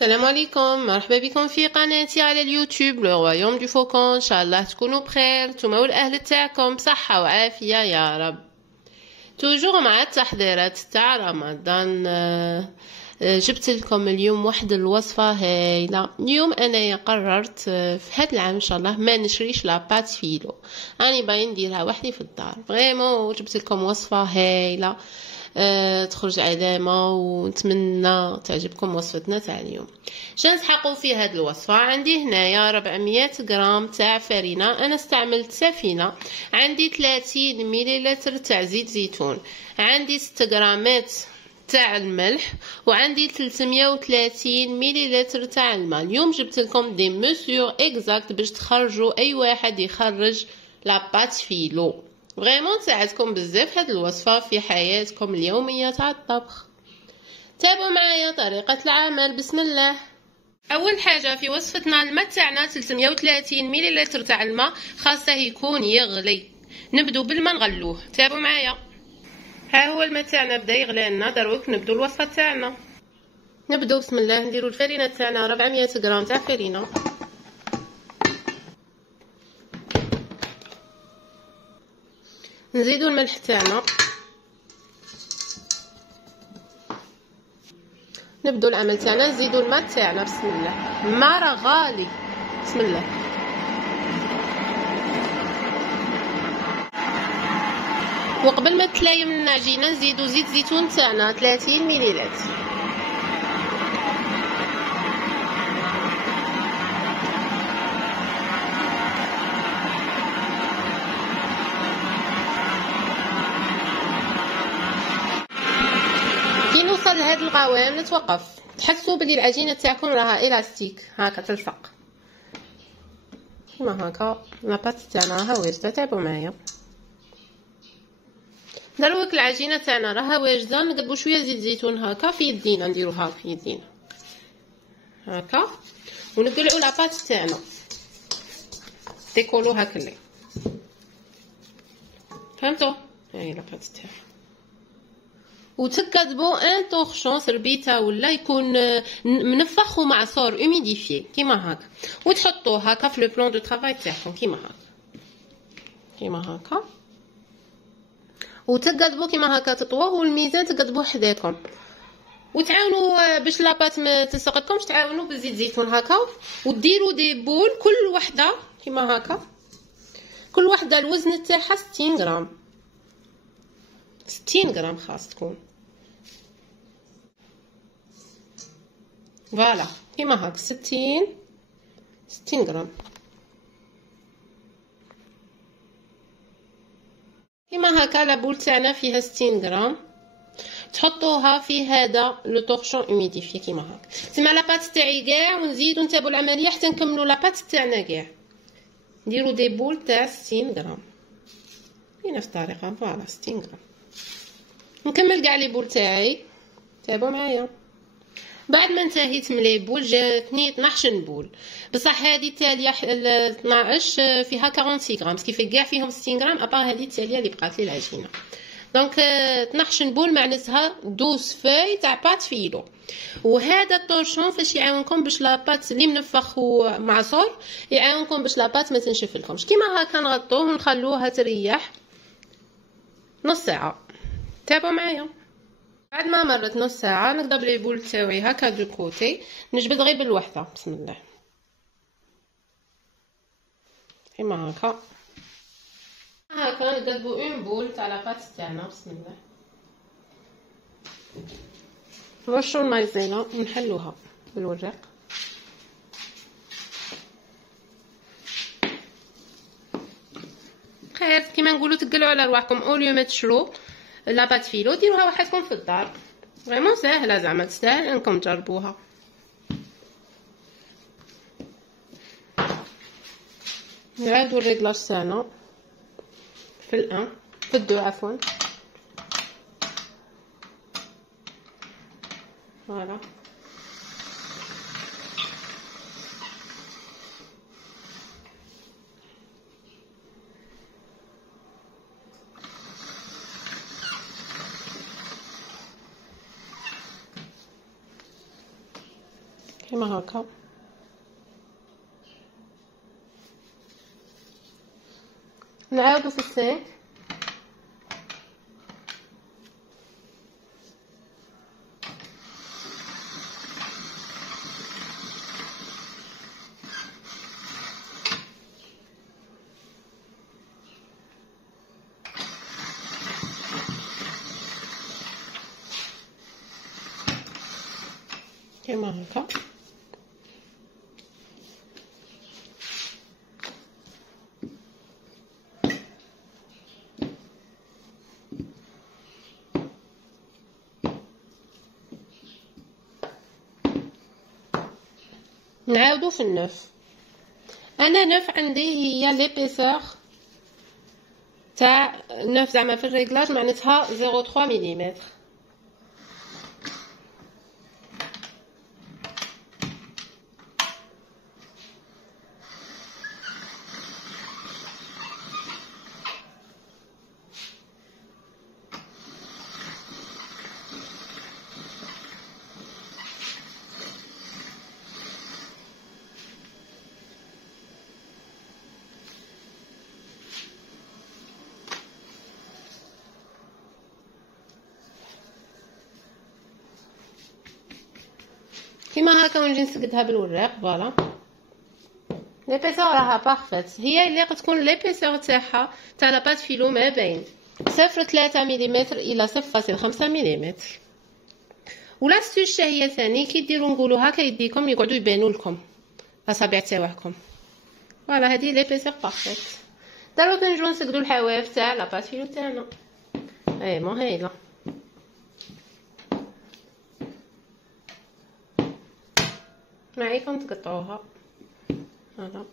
السلام عليكم، مرحبا بكم في قناتي على اليوتيوب لو رويوم دو فوكون. ان شاء الله تكونوا بخير نتوما والاهل تاعكم بصحه وعافيه يا رب. توجور مع التحضيرات تاع رمضان. جبت لكم اليوم واحد الوصفه هايله. اليوم انا قررت في هذا العام ان شاء الله ما نشريش لاباط فيلو، راني باغي نديرها وحدي في الدار. فريمون جبت لكم وصفه هايله تخرج علامة، ونتمنى تعجبكم وصفتنا تاع اليوم. شنسحقوا في هذه الوصفة؟ عندي هنايا 400 غرام تاع فرينة، انا استعملت سفينة. عندي 30 مليلتر تاع زيت زيتون، عندي 6 غرامات تاع الملح، وعندي 330 مليلتر تاع الماء. اليوم جبت لكم دي مسيور اكزاكت باش تخرجوا اي واحد يخرج لاباط فيلو. فريمون تساعدكم بزاف هاد الوصفه في حياتكم اليوميه تاع الطبخ. تابعوا معايا طريقه العمل. بسم الله. اول حاجه في وصفتنا الماء تاعنا 330 مليلتر تاع الماء، خاصه يكون يغلي. نبدو بالماء نغلوه. تابعوا معايا. ها هو الماء تاعنا بدا يغلي لنا، دروك نبدو الوصفه تاعنا. نبدو بسم الله. نديرو الفرينه تاعنا 400 غرام تاع فرينه، نزيدو الملح تاعنا، نبدو العمل تاعنا. نزيدو الماء تاعنا بسم الله. الماء راه غالي. بسم الله. وقبل ما تلايم العجينه نزيدو زيت زيتون تاعنا 30 مليلتر. كي نوصل لهاد القوام نتوقف، تحسوا بلي العجينه تاعكم راها الاستيك هكا تلصق كيما هكا. لاباط تاعنا راها واجده. تابعوا معايا. دروك العجينه تاعنا راها واجده، نقلبوا شويه زيت زيتون هكا في يدينا، نديروها في يدينا هكا، ونقلعوا لاباط تاعنا ديكولو هكا. فهمتوا؟ هاي لاباط تاعنا. وتكذبوا ان طورشون سربيته ولا يكون منفخ ومعصور اوميديفي كيما هكا، وتحطوه هكا في لو بلان دو طرافاي تاعكم كيما هكا كيما هكا، وتقلبوا كيما هكا تطووه، والميزان تقلبوه حداكم، وتعاونوا باش لاباط ما تلصقلكمش. تعاونوا بزيت زيتون هكا، وديروا دي بول كل وحده كيما هكا، كل وحده الوزن تاعها 60 غرام. 60 غرام خاص تكون. فوالا كيما هكا 60 غرام كيما هكا. لابول تاعنا فيها 60 غرام، تحطوها في هذا لو طورشون اوميديفي كيما هكا. تما لاباط تاعي كاع، ونزيدو نتابعو العمليه حتى نكملو لاباط تاعنا كاع. نديرو دي بول تاع 60 غرام بنفس الطريقه. فوالا 60 غرام. نكمل كاع لي بول تاعي. تابعوا معايا. بعد ما انتهيت من لي بول جاتني 12 بول، بصح هذه التاليه 12 فيها 46 غرام، كيف كاع فيهم 60 غرام ابار هذه التاليه اللي بقات لي العجينه. دونك 12 بول معناتها 12 فاي تاع بات فيلو. وهذا الطورشون فاش يعاونكم باش لاباط اللي منفخ ومعصور يعاونكم باش لاباط ما تنشف لكمش. كيما هكا نغطوه ونخلوها تريح نص ساعه. تابعوا معايا. بعد ما مرت نص ساعه نقدر لي بول تاوعي هكا دو كوتي، نجبد غير بالوحده. بسم الله. كيما هكا نقلبوا اون بول تاع لاباط تاعنا. بسم الله. نرشوا المايزينا ونحلوها بالوراق. خير كيما نقولوا تقلعوا على رواحكم اوليو ما تشرو لاباط فيلو، ديروها وحدكم في الدار. فريمون ساهله، زعما تستاهل انكم تجربوها. نعاودو الريغلاج تاعنا في الان في الدو عفوا. فوالا كيما هكا. نعاودو في السينك. كيما هكا. نعاودو في النوف. انا نوف عندي هي ليبيسور تاع نوف زعما في الريغلاج معناتها 0.3 مليمتر. كيما هكا ونجي نسقدها بالوراق. فوالا ليبيسور راها بارفيت، هي اللي تكون ليبيسور تاعها تاع لاباط فيلو ما بين 0.3 مليمتر الى 0.5 مليمتر. ولاستوش هي ثاني كي ديروا نقولوا هكا يديكم يقعدوا يبانوا لكم اصابع تاعكم. فوالا هذه ليبيسور بارفيت. دروك نجيو نسقدوا الحواف تاع لاباط فيلو تاعنا. اي مو هايله. معيكم تقطعوها. هذا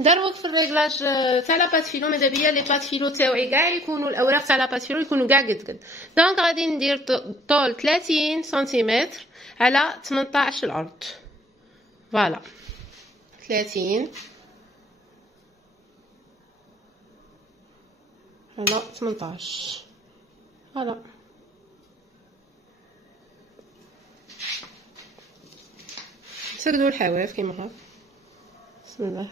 دروك في الريغلاج تاع لاباط فيلو مادابيا لي بات فيلو تاوعي كاع يكونوا الاوراق تاع لاباط فيلو يكونوا كاع قد دونك غادي ندير طول 30 سنتيمتر على 18 الارض. فوالا 30 على 18. فوالا سقدوا الحواف كيما هكا. بسم الله.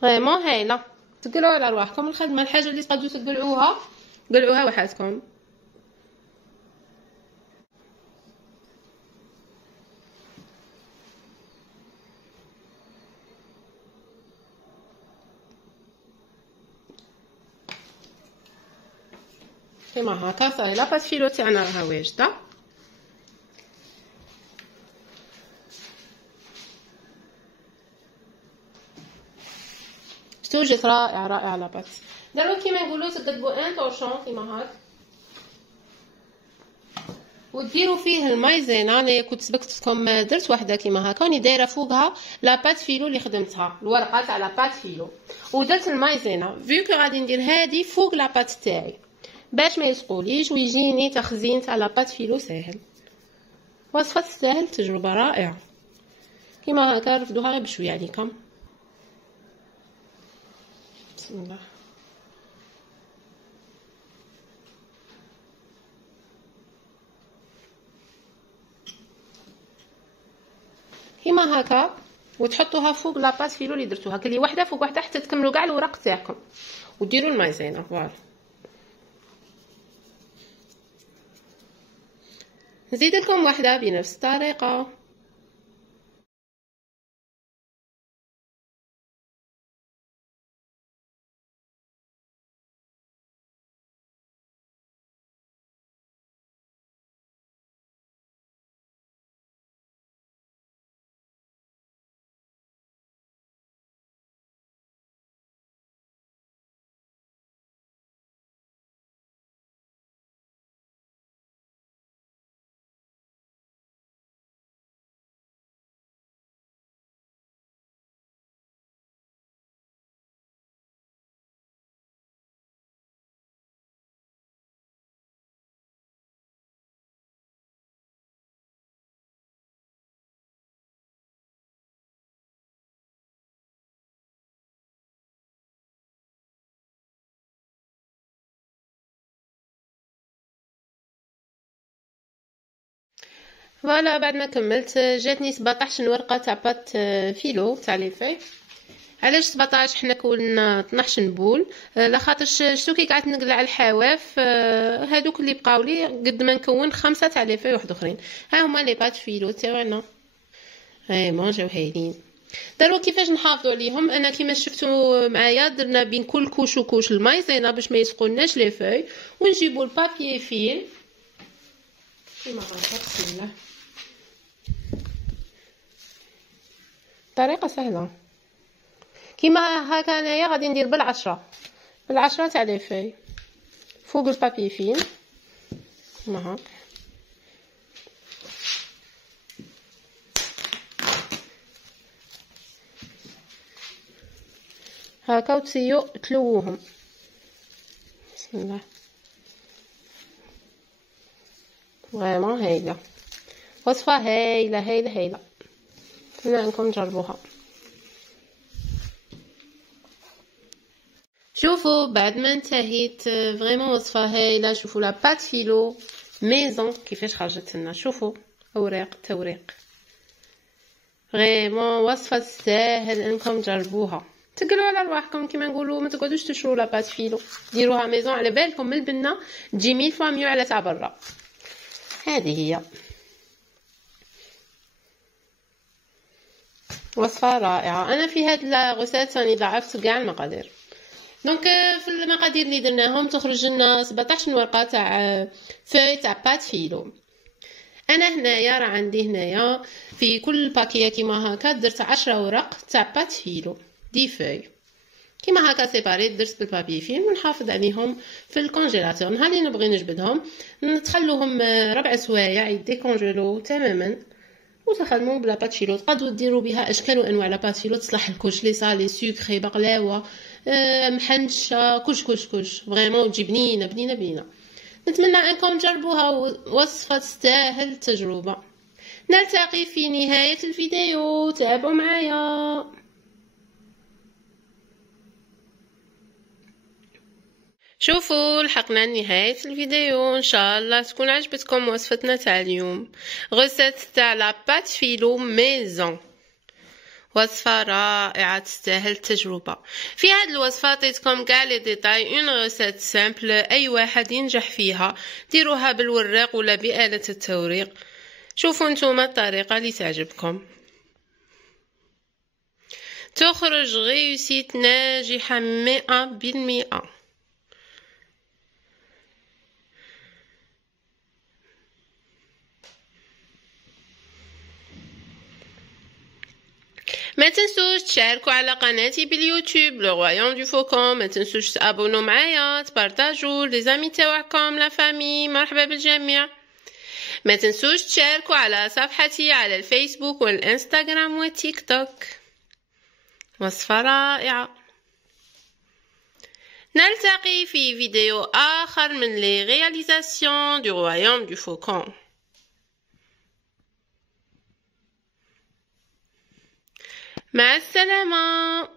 فريمون هايله. تقلعوا على رواحكم الخدمه. الحاجه اللي تقدروا تقلعوها قلعوها وحدكم. كيما هكا صاي لاباط فيلو تاعنا راها واجده. توجد رائعه رائعه لاباط. دروك كيما نقولوا تقلبوا ان طورشون كيما هكا وديروا فيه المايزينا. انا كنت سبقتكم درت واحده كيما هكا راني دايره فوقها لاباط فيلو اللي خدمتها الورقه تاع لاباط فيلو ودرت المايزينا. فيو كو غادي ندير هذه فوق لاباط تاعي باش ما يسقوليش ويجيني تخزين تاع لاباط فيلو ساهل. وصفه تستاهل، تجربه رائعه. كيما هكا رفدوها غير بشويه عليكم. بسم الله. كيما هكا وتحطوها فوق لاباط فيلو اللي درتوها كلي وحده فوق وحده حتى تكملوا كاع الورق تاعكم وديروا المايزينا. فوالا نزيد لكم واحده بنفس الطريقه. فوالا بعد ما كملت جاتني 17 ورقه تاع بات فيلو تاع لي في. علاش 17؟ حنا كولنا 12 نبول، لاخاطرش شتو كي قعدت نقلع الحواف هادوك اللي بقاو لي قد ما نكون 5 تاع لي في واحد اخرين. ها هما لي بات فيلو تاعنا، هاي جاو هايلين. داروا كيفاش نحافظوا عليهم. انا كيما شفتوا معايا درنا بين كل كوش وكوش المايزينا باش ما يسقوناش لي فوي، ونجيبوا البابي فيل كيما هكا. بسم الله، طريقه سهله كيما هكا. انايا غادي ندير بالعشرة تاع لي فوي فوق البابي فيل كيما هكا. هكا وتسيو تلووهم. بسم الله، فريمون هايله، وصفه هايله هايله هايله، نتمنى انكم تجربوها. شوفوا بعد ما انتهيت فريمون وصفه هايله. شوفوا لا بات فيلو ميزون كيفاش خرجت لنا. شوفوا اوراق توريق، فريمون وصفه تستاهل انكم تجربوها. تقلوا على رواحكم كيما نقولوا، ما تقعدوش تشروا لا بات فيلو، ديروها ميزون. على بالكم من البنه تجي 1000 فوا ميو على تاع برا. هذه هي وصفه رائعه. انا في هاد لا غوسات راني ضعفت كاع المقادير. دونك في المقادير اللي درناهم تخرج لنا 17 ورقه تاع فوي تاع بات فيلو. انا هنايا راه عندي هنايا في كل باكيه كيما هكا درت 10 ورق تاع بات فيلو دي فوي كيما هكا سيباريت. درت بالبابي فيلم ونحافظ عليهم في الكونجيلاتور. نهار اللي نبغي نجبدهم نتخلوهم 4 سوايع يديكونجيلو تماما وتخدموا بلا بات فيلو. تقدروا ديروا بها اشكال وانواع لا بات فيلو، تصلح الكوش لي صالي سكري بقلاوه محنشه كلش فريمون تجي بنينه بنينه بنينه. نتمنى انكم تجربوها، وصفه تستاهل التجربه. نلتقي في نهايه الفيديو، تابعوا معايا. شوفوا لحقنا لنهاية الفيديو، ان شاء الله تكون عجبتكم وصفتنا تاع اليوم. غوسيت تاع لا بات فيلو ميزون، وصفه رائعه تستاهل التجربه. في هذه الوصفه عطيتكم كاع لي ديتاي، اون غوسيت سامبل اي واحد ينجح فيها. ديروها بالوراق ولا بآلة التوريق. شوفوا نتوما الطريقه اللي تعجبكم. تخرج غيوسيت ناجحه 100%. ما تنسوش تشاركوا على قناتي باليوتيوب لو رويوم دو فوكون. ما تنسوش تابونوا معايا، تبارطاجوا لي زامي تاعكم، لا فامي. مرحبا بالجميع. ما تنسوش تشاركوا على صفحتي على الفيسبوك والانستغرام والتيك توك. وصفة رائعة. نلتقي في فيديو آخر من لي رياليزاسيون دو رويوم دو فوكون. مع السلامة.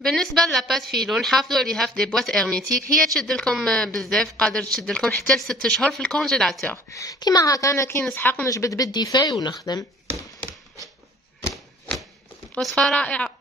بالنسبه لاباط فيلو نحافظوا عليها في دي بواط ارميتيك. هي تشد لكم بزاف، قادر تشد لكم حتى ل6 شهور في الكونجيلاتور. كيما هكا انا كي نسحق نجبد بالديفاي ونخدم. وصفه رائعه.